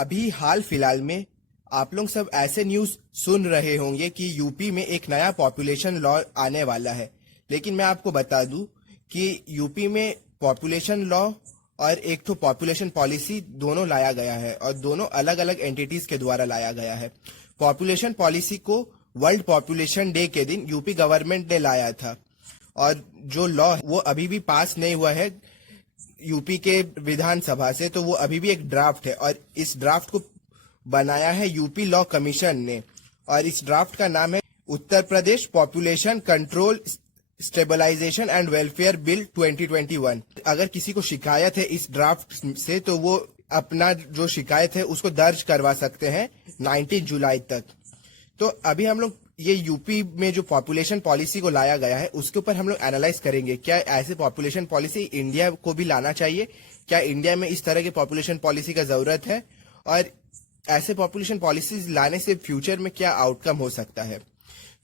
अभी हाल फिलहाल में आप लोग सब ऐसे न्यूज सुन रहे होंगे कि यूपी में एक नया पॉपुलेशन लॉ आने वाला है। लेकिन मैं आपको बता दूं कि यूपी में पॉपुलेशन लॉ और एक तो पॉपुलेशन पॉलिसी दोनों लाया गया है और दोनों अलग अलग एंटिटीज के द्वारा लाया गया है। पॉपुलेशन पॉलिसी को वर्ल्ड पॉपुलेशन डे के दिन यूपी गवर्नमेंट ने लाया था और जो लॉ वो अभी भी पास नहीं हुआ है यूपी के विधानसभा से, तो वो अभी भी एक ड्राफ्ट है और इस ड्राफ्ट को बनाया है यूपी लॉ कमीशन ने और इस ड्राफ्ट का नाम है Uttar Pradesh population control stabilization and welfare bill 2021। अगर किसी को शिकायत है इस ड्राफ्ट से तो वो अपना जो शिकायत है उसको दर्ज करवा सकते हैं 19 जुलाई तक। तो अभी हम लोग ये यूपी में जो पॉपुलेशन पॉलिसी को लाया गया है उसके ऊपर हम लोग एनालाइज करेंगे, क्या ऐसे पॉपुलेशन पॉलिसी इंडिया को भी लाना चाहिए, क्या इंडिया में इस तरह की पॉपुलेशन पॉलिसी का जरूरत है और ऐसे पॉपुलेशन पॉलिसीज लाने से फ्यूचर में क्या आउटकम हो सकता है।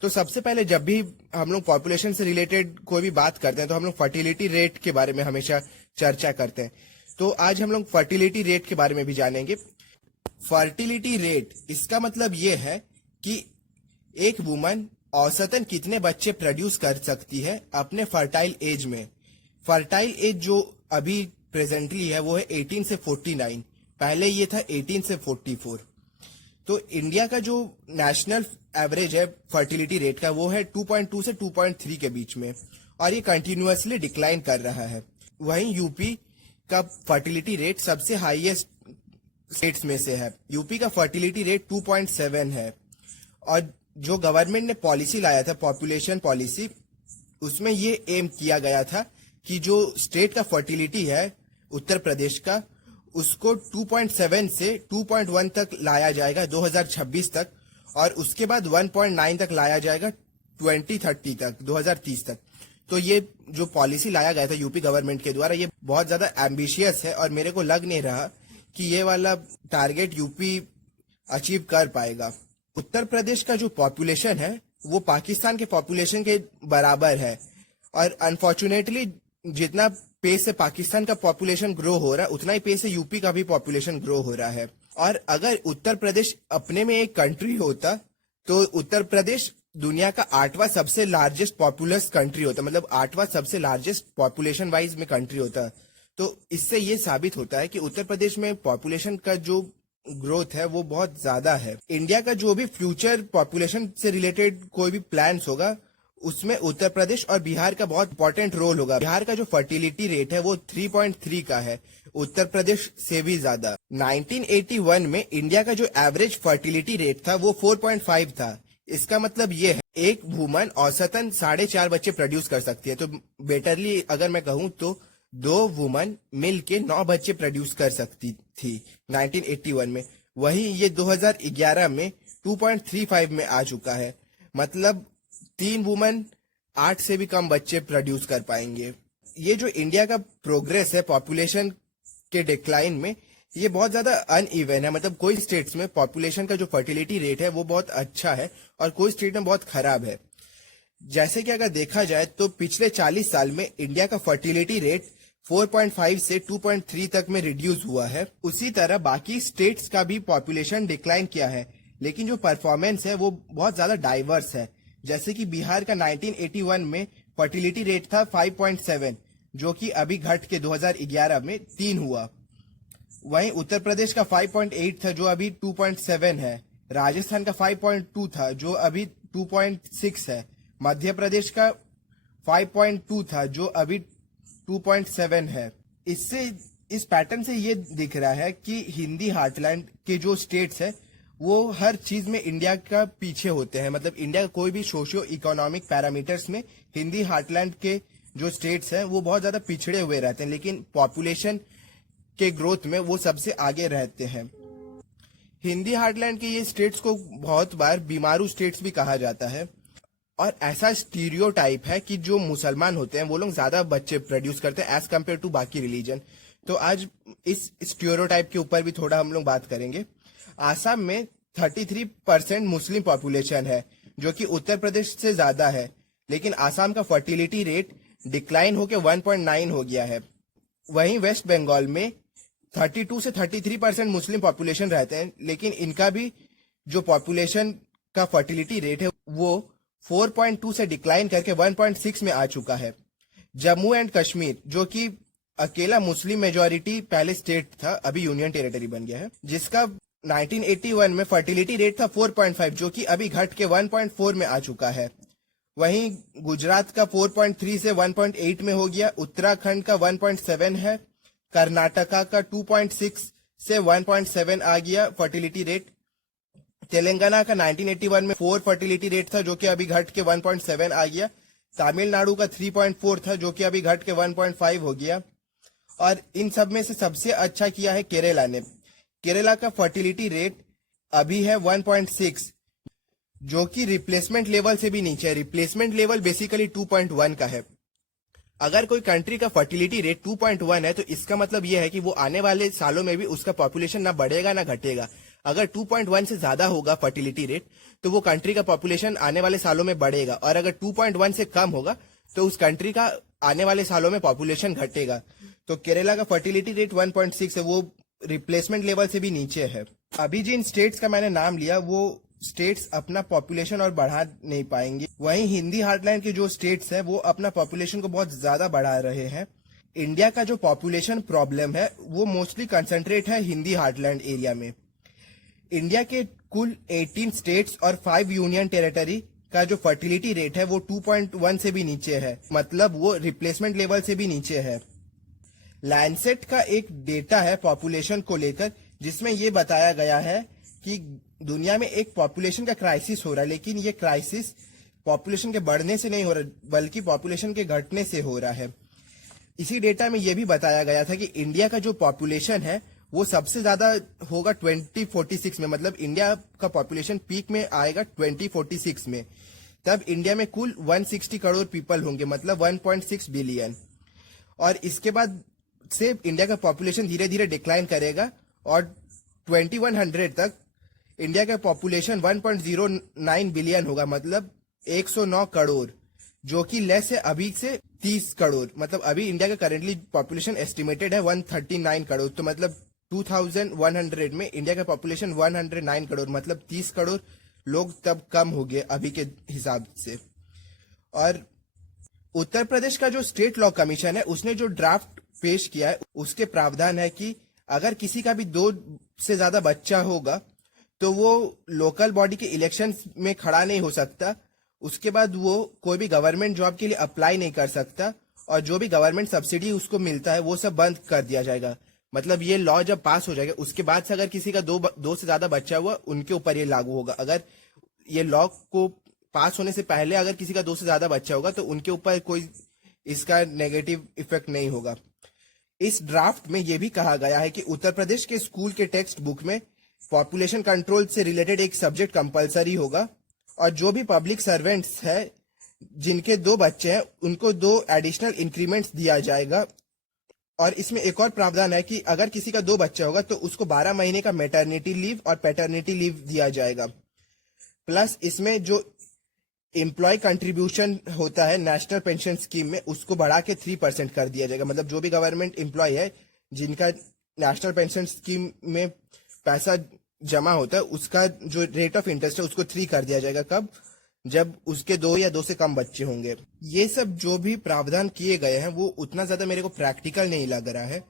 तो सबसे पहले जब भी हम लोग पॉपुलेशन से रिलेटेड कोई भी बात करते हैं तो हम लोग फर्टिलिटी रेट के बारे में हमेशा चर्चा करते हैं। तो आज हम लोग फर्टिलिटी रेट के बारे में भी जानेंगे। फर्टिलिटी रेट इसका मतलब ये है कि एक वुमन औसतन कितने बच्चे प्रोड्यूस कर सकती है अपने फर्टाइल एज में। फर्टाइल एज जो अभी प्रेजेंटली है वो है 18 से 49, पहले ये था 18 से 44। तो इंडिया का जो नेशनल एवरेज है फर्टिलिटी रेट का वो है 2.2 से 2.3 के बीच में और ये कंटिन्यूअसली डिक्लाइन कर रहा है। वहीं यूपी का फर्टिलिटी रेट सबसे हाईएस्ट स्टेट्स में से है। यूपी का फर्टिलिटी रेट 2.7 है और जो गवर्नमेंट ने पॉलिसी लाया था पॉपुलेशन पॉलिसी, उसमें ये एम किया गया था कि जो स्टेट का फर्टिलिटी है उत्तर प्रदेश का उसको 2.7 से 2.1 तक लाया जाएगा 2026 तक और उसके बाद 1.9 तक लाया जाएगा 2030 तक 2030 तक। तो ये जो पॉलिसी लाया गया था यूपी गवर्नमेंट के द्वारा ये बहुत ज्यादा एम्बिशियस है और मेरे को लग नहीं रहा कि ये वाला टारगेट यूपी अचीव कर पाएगा। उत्तर प्रदेश का जो पॉपुलेशन है वो पाकिस्तान के पॉपुलेशन के बराबर है और अनफॉर्चुनेटली जितना पेस से पाकिस्तान का पॉपुलेशन ग्रो हो रहा है उतना ही पेस से यूपी का भी पॉपुलेशन ग्रो हो रहा है। और अगर उत्तर प्रदेश अपने में एक कंट्री होता तो उत्तर प्रदेश दुनिया का 8वां सबसे लार्जेस्ट पॉपुलस कंट्री होता, मतलब 8वां सबसे लार्जेस्ट पॉपुलेशन वाइज में कंट्री होता। तो इससे ये साबित होता है कि उत्तर प्रदेश में पॉपुलेशन का जो ग्रोथ है वो बहुत ज्यादा है। इंडिया का जो भी फ्यूचर पॉपुलेशन से रिलेटेड कोई भी प्लान्स होगा उसमें उत्तर प्रदेश और बिहार का बहुत इंपॉर्टेंट रोल होगा। बिहार का जो फर्टिलिटी रेट है वो 3.3 का है, उत्तर प्रदेश से भी ज्यादा। 1981 में इंडिया का जो एवरेज फर्टिलिटी रेट था वो 4.5 था। इसका मतलब ये है एक वुमन औसतन 4.5 बच्चे प्रोड्यूस कर सकती है। तो बेटरली अगर मैं कहूँ तो 2 वुमन मिल के 9 बच्चे प्रोड्यूस कर सकती थी 1981 में। वही ये 2011 में 2.35 में आ चुका है, मतलब 3 वुमन 8 से भी कम बच्चे प्रोड्यूस कर पाएंगे। ये जो इंडिया का प्रोग्रेस है पॉपुलेशन के डिक्लाइन में ये बहुत ज्यादा अनइवन है, मतलब कोई स्टेट्स में पॉपुलेशन का जो फर्टिलिटी रेट है वो बहुत अच्छा है और कोई स्टेट में बहुत खराब है। जैसे कि अगर देखा जाए तो पिछले 40 साल में इंडिया का फर्टिलिटी रेट 4.5 से 2.3 तक में रिड्यूस हुआ है। उसी तरह बाकी स्टेट्स का भी पॉपुलेशन डिक्लाइन किया है, लेकिन जो परफॉर्मेंस है वो बहुत ज्यादा डाइवर्स है। जैसे कि बिहार का 1981 में फर्टिलिटी रेट था 5.7 जो कि अभी घट के 2011 में 3 हुआ। वहीं उत्तर प्रदेश का 5.8 था जो अभी 2.7 है। राजस्थान का 5.2 था जो अभी 2.6 है। मध्य प्रदेश का 5.2 था जो अभी 2.7 है। इससे इस पैटर्न से ये दिख रहा है कि हिंदी हार्टलैंड के जो स्टेट्स है वो हर चीज में इंडिया का पीछे होते हैं, मतलब इंडिया का कोई भी सोशियो इकोनॉमिक पैरामीटर्स में हिंदी हार्टलैंड के जो स्टेट्स हैं वो बहुत ज्यादा पिछड़े हुए रहते हैं, लेकिन पॉपुलेशन के ग्रोथ में वो सबसे आगे रहते हैं। हिंदी हार्टलैंड के ये स्टेट्स को बहुत बार बीमारू स्टेट्स भी कहा जाता है और ऐसा स्टीरियोटाइप है कि जो मुसलमान होते हैं वो लोग ज्यादा बच्चे प्रोड्यूस करते हैं एज कम्पेयर टू बाकी रिलीजन। तो आज इस स्टीरियोटाइप के ऊपर भी थोड़ा हम लोग बात करेंगे। आसाम में 33% मुस्लिम पॉपुलेशन है जो कि उत्तर प्रदेश से ज्यादा है, लेकिन आसाम का फर्टिलिटी रेट डिक्लाइन होकर 1.9 हो गया है। वहीं वेस्ट बंगाल में 32 से 33% मुस्लिम पॉपुलेशन रहते हैं, लेकिन इनका भी जो पॉपुलेशन का फर्टिलिटी रेट है वो 4.2 से डिक्लाइन करके 1.6 में आ चुका है। जम्मू एंड कश्मीर, जो कि अकेला मुस्लिम मेजोरिटी पहले स्टेट था, अभी यूनियन टेरिटरी बन गया है, जिसका 1981 में फर्टिलिटी रेट था 4.5, जो कि अभी घट के 1.4 में आ चुका है। वहीं गुजरात का 4.3 से 1.8 में हो गया, उत्तराखंड का 1.7 है, कर्नाटका का 2.6 से 1.7 आ गया फर्टिलिटी रेट। तेलंगाना का 1981 में 4 फर्टिलिटी रेट था, जो कि अभी घट के 1.7 आ गया। तमिलनाडु का 3.4 था, जो कि अभी घट के 1.5 हो गया। और इन सब में से सबसे अच्छा किया है केरला ने। केरला का फर्टिलिटी रेट अभी है 1.6, जो कि रिप्लेसमेंट लेवल से भी नीचे है। रिप्लेसमेंट लेवल बेसिकली 2.1 का है। अगर कोई कंट्री का फर्टिलिटी रेट 2.1 है तो इसका मतलब यह है कि वो आने वाले सालों में भी उसका पॉपुलेशन ना बढ़ेगा ना घटेगा। अगर 2.1 से ज्यादा होगा फर्टिलिटी रेट तो वो कंट्री का पॉपुलेशन आने वाले सालों में बढ़ेगा, और अगर 2.1 से कम होगा तो उस कंट्री का आने वाले सालों में पॉपुलेशन घटेगा। तो केरला का फर्टिलिटी रेट 1.6 है, वो रिप्लेसमेंट लेवल से भी नीचे है। अभी जिन स्टेट्स का मैंने नाम लिया वो स्टेट्स अपना पॉपुलेशन और बढ़ा नहीं पाएंगे। वहीं हिंदी हार्टलैंड के जो स्टेट्स हैं वो अपना पॉपुलेशन को बहुत ज्यादा बढ़ा रहे हैं। इंडिया का जो पॉपुलेशन प्रॉब्लम है वो मोस्टली कंसंट्रेट है हिंदी हार्टलैंड एरिया में। इंडिया के कुल 18 स्टेट्स और 5 यूनियन टेरिटरी का जो फर्टिलिटी रेट है वो 2.1 से भी नीचे है, मतलब वो रिप्लेसमेंट लेवल से भी नीचे है। लैंडसेट का एक डेटा है पॉपुलेशन को लेकर, जिसमें ये बताया गया है कि दुनिया में एक पॉपुलेशन का क्राइसिस हो रहा है, लेकिन ये क्राइसिस पॉपुलेशन के बढ़ने से नहीं हो रहा बल्कि पॉपुलेशन के घटने से हो रहा है। इसी डेटा में यह भी बताया गया था कि इंडिया का जो पॉपुलेशन है वो सबसे ज्यादा होगा 2046 में, मतलब इंडिया का पॉपुलेशन पीक में आएगा 2046 में। तब इंडिया में कुल 160 करोड़ पीपल होंगे, मतलब 1.6 बिलियन। और इसके बाद से इंडिया का पॉपुलेशन धीरे धीरे डिक्लाइन करेगा और 2100 तक इंडिया का पॉपुलेशन 1.09 बिलियन होगा, मतलब 109 करोड़, जो कि लेस है अभी से 30 करोड़। मतलब अभी इंडिया का करेंटली पॉपुलेशन एस्टिमेटेड है 139 करोड़, तो मतलब 2100 में इंडिया का पॉपुलेशन 109 करोड़, मतलब 30 करोड़ लोग तब कम हो गए अभी के हिसाब से। और उत्तर प्रदेश का जो स्टेट लॉ कमीशन है उसने जो ड्राफ्ट पेश किया है उसके प्रावधान है कि अगर किसी का भी 2 से ज्यादा बच्चा होगा तो वो लोकल बॉडी के इलेक्शन में खड़ा नहीं हो सकता। उसके बाद वो कोई भी गवर्नमेंट जॉब के लिए अप्लाई नहीं कर सकता, और जो भी गवर्नमेंट सब्सिडी उसको मिलता है वो सब बंद कर दिया जाएगा। मतलब ये लॉ जब पास हो जाएगा उसके बाद से अगर किसी का दो से ज्यादा बच्चा हुआ उनके ऊपर ये लागू होगा। अगर ये लॉ को पास होने से पहले अगर किसी का 2 से ज्यादा बच्चा होगा तो उनके ऊपर कोई इसका नेगेटिव इफेक्ट नहीं होगा। इस ड्राफ्ट में यह भी कहा गया है कि उत्तर प्रदेश के स्कूल के टेक्स्ट बुक में पॉपुलेशन कंट्रोल से रिलेटेड एक सब्जेक्ट कंपलसरी होगा, और जो भी पब्लिक सर्वेंट्स है जिनके 2 बच्चे हैं उनको 2 एडिशनल इंक्रीमेंट्स दिया जाएगा। और इसमें एक और प्रावधान है कि अगर किसी का 2 बच्चा होगा तो उसको 12 महीने का मैटरनिटी लीव और पैटर्निटी लीव दिया जाएगा। प्लस इसमें जो एम्प्लॉय कंट्रीब्यूशन होता है नेशनल पेंशन स्कीम में उसको बढ़ा के 3% कर दिया जाएगा। मतलब जो भी गवर्नमेंट एम्प्लॉय है जिनका नेशनल पेंशन स्कीम में पैसा जमा होता है उसका जो रेट ऑफ इंटरेस्ट है उसको 3 कर दिया जाएगा। कब? जब उसके 2 या 2 से कम बच्चे होंगे। ये सब जो भी प्रावधान किए गए हैं वो उतना ज्यादा मेरे को प्रैक्टिकल नहीं लग रहा है।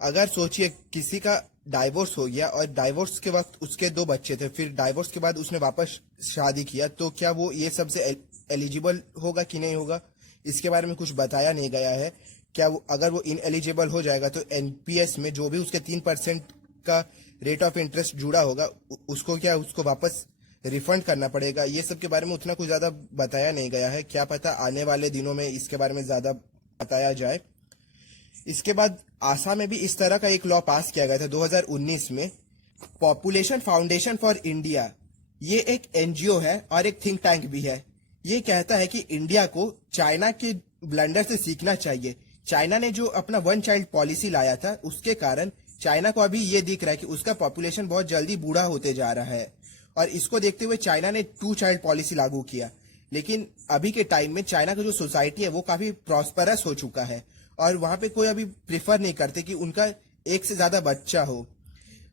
अगर सोचिए किसी का डाइवोर्स हो गया और डाइवोर्स के वक्त उसके 2 बच्चे थे, फिर डाइवोर्स के बाद उसने वापस शादी किया, तो क्या वो ये सबसे एलिजिबल होगा कि नहीं होगा, इसके बारे में कुछ बताया नहीं गया है। क्या अगर वो इनएलिजिबल हो जाएगा तो एनपीएस में जो भी उसके 3% का रेट ऑफ इंटरेस्ट जुड़ा होगा उसको वापस रिफंड करना पड़ेगा। ये सब के बारे में उतना कुछ ज्यादा बताया नहीं गया है। क्या पता आने वाले दिनों में इसके बारे में ज्यादा बताया जाए। इसके बाद आसाम में भी इस तरह का एक लॉ पास किया गया था 2019 में। पॉपुलेशन फाउंडेशन फॉर इंडिया ये एक एनजीओ है और एक थिंक टैंक भी है। ये कहता है कि इंडिया को चाइना के ब्लंडर से सीखना चाहिए। चाइना ने जो अपना 1 चाइल्ड पॉलिसी लाया था उसके कारण चाइना को अभी ये दिख रहा है कि उसका पॉपुलेशन बहुत जल्दी बूढ़ा होते जा रहा है, और इसको देखते हुए चाइना ने 2 चाइल्ड पॉलिसी लागू किया। लेकिन अभी के टाइम में चाइना का जो सोसाइटी है वो काफी प्रॉस्परस हो चुका है और वहां पे कोई अभी प्रिफर नहीं करते कि उनका एक से ज्यादा बच्चा हो।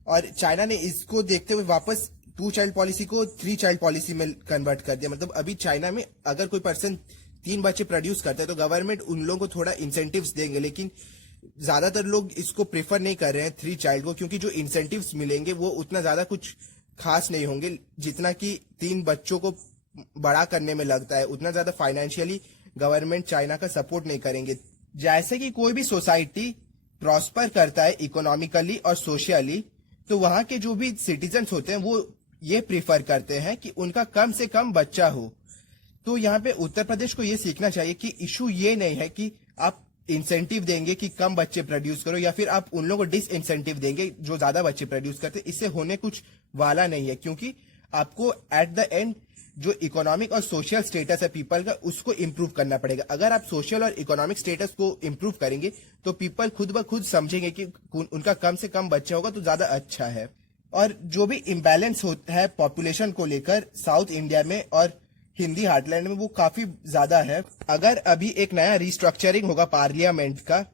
और चाइना ने इसको देखते हुए वापस 2 चाइल्ड पॉलिसी को 3 चाइल्ड पॉलिसी में कन्वर्ट कर दिया। मतलब अभी चाइना में अगर कोई पर्सन 3 बच्चे प्रोड्यूस करता है तो गवर्नमेंट उन लोगों को थोड़ा इंसेंटिव्स देंगे, लेकिन ज्यादातर लोग इसको प्रेफर नहीं कर रहे हैं 3 चाइल्ड को, क्योंकि जो इंसेंटिव्स मिलेंगे वो उतना ज्यादा कुछ खास नहीं होंगे जितना कि 3 बच्चों को बड़ा करने में लगता है। उतना ज्यादा फाइनेंशियली गवर्नमेंट चाइना का सपोर्ट नहीं करेंगे। जैसे कि कोई भी सोसाइटी प्रॉस्पर करता है इकोनॉमिकली और सोशली, तो वहां के जो भी सिटीजन्स होते हैं वो ये प्रीफर करते हैं कि उनका कम से कम बच्चा हो। तो यहाँ पे उत्तर प्रदेश को ये सीखना चाहिए कि इशू ये नहीं है कि आप इंसेंटिव देंगे कि कम बच्चे प्रोड्यूस करो, या फिर आप उन लोगों को डिस इंसेंटिव देंगे जो ज्यादा बच्चे प्रोड्यूस करते। इससे होने कुछ वाला नहीं है, क्योंकि आपको एट द एंड जो इकोनॉमिक और सोशल स्टेटस है पीपल का उसको इम्प्रूव करना पड़ेगा। अगर आप सोशल और इकोनॉमिक स्टेटस को इम्प्रूव करेंगे तो पीपल खुद ब खुद समझेंगे कि उनका कम से कम बच्चा होगा तो ज्यादा अच्छा है। और जो भी इम्बैलेंस होता है पॉपुलेशन को लेकर साउथ इंडिया में और हिंदी हार्टलैंड में, वो काफी ज्यादा है। अगर अभी एक नया रिस्ट्रक्चरिंग होगा पार्लियामेंट का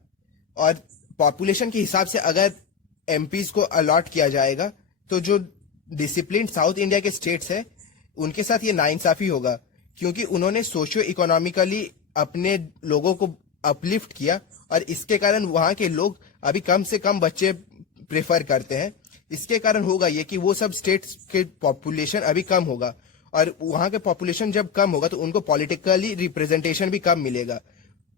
और पॉपुलेशन के हिसाब से अगर एमपीज को अलॉट किया जाएगा, तो जो डिसिप्लिन साउथ इंडिया के स्टेट्स है उनके साथ ये नाइंसाफी होगा, क्योंकि उन्होंने सोशियो इकोनॉमिकली अपने लोगों को अपलिफ्ट किया और इसके कारण वहां के लोग अभी कम से कम बच्चे प्रेफर करते हैं। इसके कारण होगा ये कि वो सब स्टेट्स के पॉपुलेशन अभी कम होगा, और वहां के पॉपुलेशन जब कम होगा तो उनको पॉलिटिकली रिप्रेजेंटेशन भी कम मिलेगा।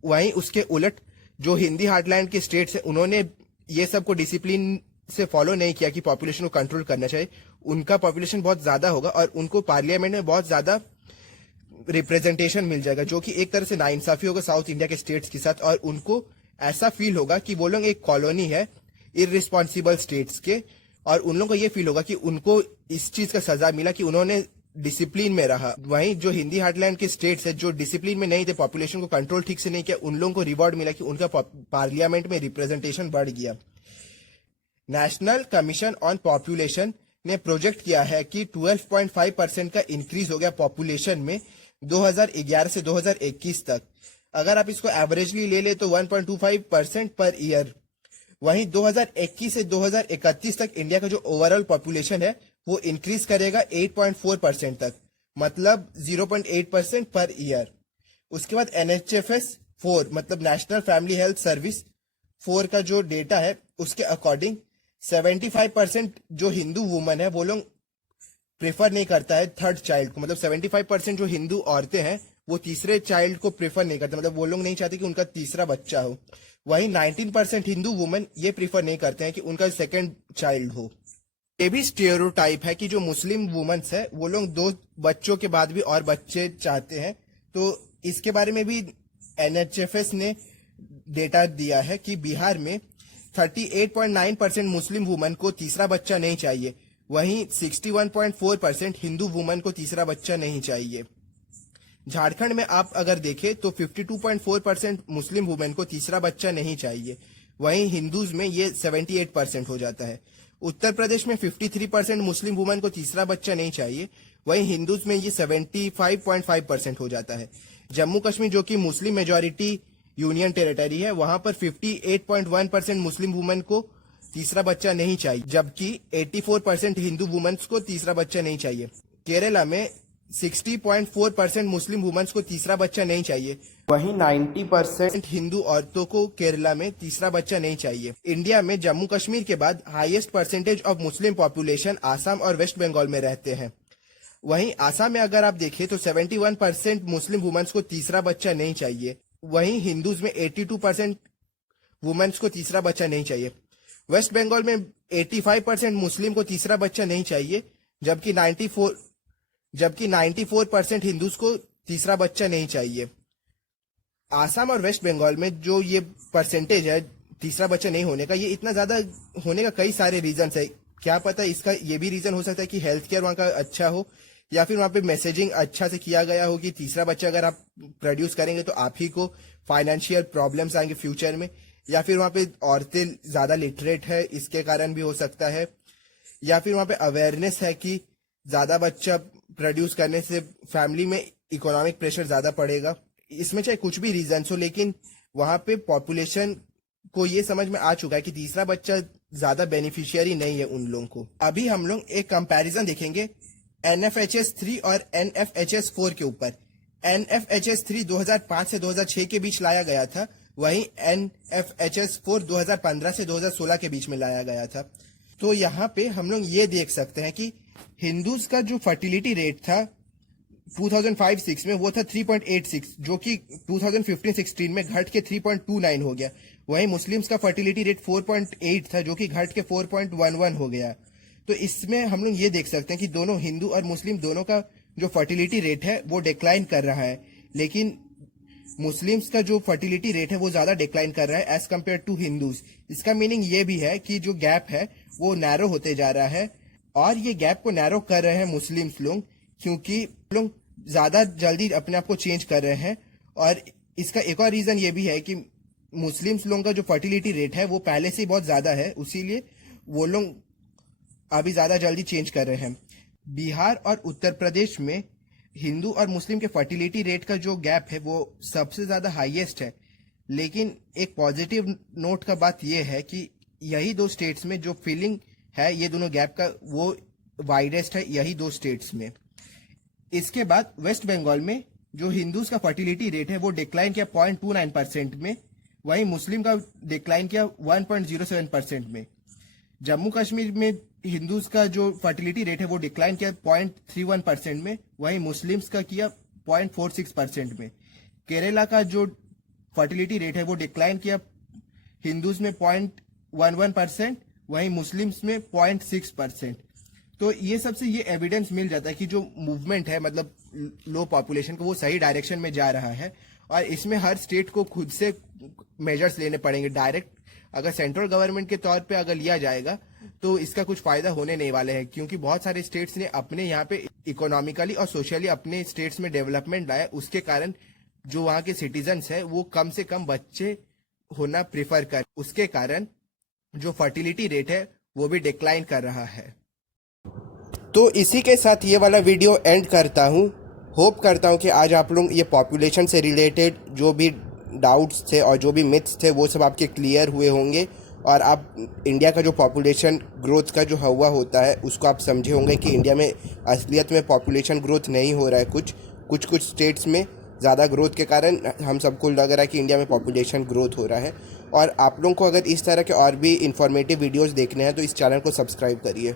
वहीं उसके उलट जो हिंदी हार्टलैंड के स्टेट्स है उन्होंने ये सब को डिसिप्लिन से फॉलो नहीं किया कि पॉपुलेशन को कंट्रोल करना चाहिए। उनका पॉपुलेशन बहुत ज्यादा होगा और उनको पार्लियामेंट में बहुत ज्यादा रिप्रेजेंटेशन मिल जाएगा, जो कि एक तरह से नाइंसाफी होगा साउथ इंडिया के स्टेट्स के साथ। और उनको ऐसा फील होगा कि वो लोग एक कॉलोनी है इररिस्पॉन्सिबल स्टेट्स के, और उन लोगों को ये फील होगा कि उनको इस चीज का सजा मिला कि उन्होंने डिसिप्लिन में रहा। वहीं जो हिंदी हार्टलैंड के स्टेट्स है जो डिसिप्लिन में नहीं थे, पॉपुलेशन को कंट्रोल ठीक से नहीं किया, उन लोगों को रिवॉर्ड मिला कि उनका पार्लियामेंट में रिप्रेजेंटेशन बढ़ गया। नेशनल कमीशन ऑन पॉपुलेशन ने प्रोजेक्ट किया है कि 12.5% का इंक्रीज हो गया पॉपुलेशन में 2011 से 2021 तक। अगर आप इसको एवरेजली ले ले तो 1.25% पर ईयर। वहीं 2021 से 2031 तक इंडिया का जो ओवरऑल पॉपुलेशन है वो इंक्रीज करेगा 8.4% तक, मतलब 0.8% पर ईयर। उसके बाद NHFS 4 मतलब नेशनल फैमिली हेल्थ सर्विस 4 का जो डेटा है उसके अकॉर्डिंग 75% जो हिंदू वुमन है वो लोग प्रेफर नहीं करता है थर्ड चाइल्ड को। मतलब 75% जो हिंदू औरतें हैं वो तीसरे चाइल्ड को प्रेफर नहीं करते, मतलब वो लोग नहीं चाहते कि उनका तीसरा बच्चा हो। वहीं 19% हिंदू वुमन ये प्रेफर नहीं करते हैं कि उनका सेकंड चाइल्ड हो। ये भी स्टेरियोटाइप है कि जो मुस्लिम वुमेन्स है वो लोग 2 बच्चों के बाद भी और बच्चे चाहते हैं। तो इसके बारे में भी NHFS ने डेटा दिया है कि बिहार में 38.9% मुस्लिम वुमन को तीसरा बच्चा नहीं चाहिए, वहीं 61.4% हिंदू वुमन को तीसरा बच्चा नहीं चाहिए। झारखंड में आप अगर देखें तो 52.4% मुस्लिम वुमेन को तीसरा बच्चा नहीं चाहिए, वहीं हिंदूज में ये 78% हो जाता है। उत्तर प्रदेश में 53% मुस्लिम वुमेन को तीसरा बच्चा नहीं चाहिए, वहीं हिंदूज में ये 75.5% हो जाता है। जम्मू कश्मीर जो कि मुस्लिम मेजोरिटी यूनियन टेरिटरी है, वहां पर 58.1% मुस्लिम वुमेन को तीसरा बच्चा नहीं चाहिए, जबकि 84% हिंदू वुमेन्स को तीसरा बच्चा नहीं चाहिए। केरला में 60.4% मुस्लिम वुमेन्स को तीसरा बच्चा नहीं चाहिए, वहीं 90% हिंदू औरतों को केरला में तीसरा बच्चा नहीं चाहिए। इंडिया में जम्मू कश्मीर के बाद highest percentage of Muslim population Assam और वेस्ट बंगाल में रहते हैं। वहीं आसाम में अगर आप देखें तो 71% मुस्लिम वुमेन्स को तीसरा बच्चा नहीं चाहिए, वहीं हिंदूज में 82% वुमेन्स को तीसरा बच्चा नहीं चाहिए। वेस्ट बंगाल में 85% मुस्लिम को तीसरा बच्चा नहीं चाहिए, जबकि 94% हिंदूज को तीसरा बच्चा नहीं चाहिए। आसाम और वेस्ट बंगाल में जो ये परसेंटेज है तीसरा बच्चा नहीं होने का, ये इतना ज्यादा होने का कई सारे रीजन है। क्या पता इसका ये भी रीजन हो सकता है कि हेल्थ केयर वहां का अच्छा हो, या फिर वहां पे मैसेजिंग अच्छा से किया गया हो कि तीसरा बच्चा अगर आप प्रोड्यूस करेंगे तो आप ही को फाइनेंशियल प्रॉब्लम्स आएंगे फ्यूचर में, या फिर वहां पे औरतें ज्यादा लिटरेट है इसके कारण भी हो सकता है, या फिर वहां पे अवेयरनेस है कि ज्यादा बच्चा प्रोड्यूस करने से फैमिली में इकोनॉमिक प्रेशर ज्यादा पड़ेगा। इसमें चाहे कुछ भी रीजन हो, लेकिन वहां पे पॉपुलेशन को ये समझ में आ चुका है कि तीसरा बच्चा ज्यादा बेनिफिशियरी नहीं है उन लोगों को। अभी हम लोग एक कंपैरिजन देखेंगे NFHS 3 और NFHS 4 के ऊपर। NFHS 3 2005 से 2006 के बीच लाया गया था, वहीं NFHS 4 2015 से 2016 के बीच में लाया गया था। तो यहाँ पे हम लोग ये देख सकते हैं कि हिंदूज का जो फर्टिलिटी रेट था 2005-6 में वो था 3.86, जो कि 2015-16 में घट के 3.29 हो गया। वहीं मुस्लिम्स का फर्टिलिटी रेट 4.8 था, जो कि घट के 4.11 हो गया। तो इसमें हम लोग ये देख सकते हैं कि दोनों हिंदू और मुस्लिम दोनों का जो फर्टिलिटी रेट है वो डिक्लाइन कर रहा है, लेकिन मुस्लिम्स का जो फर्टिलिटी रेट है वो ज्यादा डिक्लाइन कर रहा है एज कम्पेयर टू हिंदूज। इसका मीनिंग ये भी है कि जो गैप है वो नैरो होते जा रहा है, और ये गैप को नैरो कर रहे हैं मुस्लिम्स लोग, क्योंकि लोग ज्यादा जल्दी अपने आप को चेंज कर रहे हैं। और इसका एक और रीजन ये भी है कि मुस्लिम्स लोगों का जो फर्टिलिटी रेट है वो पहले से ही बहुत ज्यादा है, इसीलिए वो लोग अभी ज्यादा जल्दी चेंज कर रहे हैं। बिहार और उत्तर प्रदेश में हिंदू और मुस्लिम के फर्टिलिटी रेट का जो गैप है वो सबसे ज्यादा हाईएस्ट है, लेकिन एक पॉजिटिव नोट का बात यह है कि यही दो स्टेट्स में जो फीलिंग है ये दोनों गैप का वो वाइडेस्ट है, यही दो स्टेट्स में। इसके बाद वेस्ट बंगाल में जो हिंदूज का फर्टिलिटी रेट है वो डिक्लाइन किया 0.29% में, वहीं मुस्लिम का डिक्लाइन किया 1.07% में। जम्मू कश्मीर में हिंदूज का जो फर्टिलिटी रेट है वो डिक्लाइन किया 0.31% में, वहीं मुस्लिम्स का किया 0.46% में। केरला का जो फर्टिलिटी रेट है वो डिक्लाइन किया हिंदूज में 0.11%, वहीं मुस्लिम्स में 0.6%। तो ये सबसे ये एविडेंस मिल जाता है कि जो मूवमेंट है मतलब लो पॉपुलेशन का वो सही डायरेक्शन में जा रहा है, और इसमें हर स्टेट को खुद से मेजर्स लेने पड़ेंगे। डायरेक्ट अगर सेंट्रल गवर्नमेंट के तौर पे अगर लिया जाएगा तो इसका कुछ फायदा होने नहीं वाले हैं, क्योंकि बहुत सारे स्टेट्स ने अपने यहाँ पे इकोनॉमिकली और सोशली अपने स्टेट्स में डेवलपमेंट लाया, उसके कारण जो वहाँ के सिटीजन्स है वो कम से कम बच्चे होना प्रेफर कर, उसके कारण जो फर्टिलिटी रेट है वो भी डिक्लाइन कर रहा है। तो इसी के साथ ये वाला वीडियो एंड करता हूँ। होप करता हूँ कि आज आप लोग ये पॉपुलेशन से रिलेटेड जो भी डाउट्स थे और जो भी मिथ्स थे वो सब आपके क्लियर हुए होंगे, और आप इंडिया का जो पॉपुलेशन ग्रोथ का जो हवा होता है उसको आप समझे होंगे कि इंडिया में असलियत में पॉपुलेशन ग्रोथ नहीं हो रहा है। कुछ स्टेट्स में ज़्यादा ग्रोथ के कारण हम सबको लग रहा है कि इंडिया में पॉपुलेशन ग्रोथ हो रहा है। और आप लोगों को अगर इस तरह के और भी इंफॉर्मेटिव वीडियोस देखने हैं तो इस चैनल को सब्सक्राइब करिए।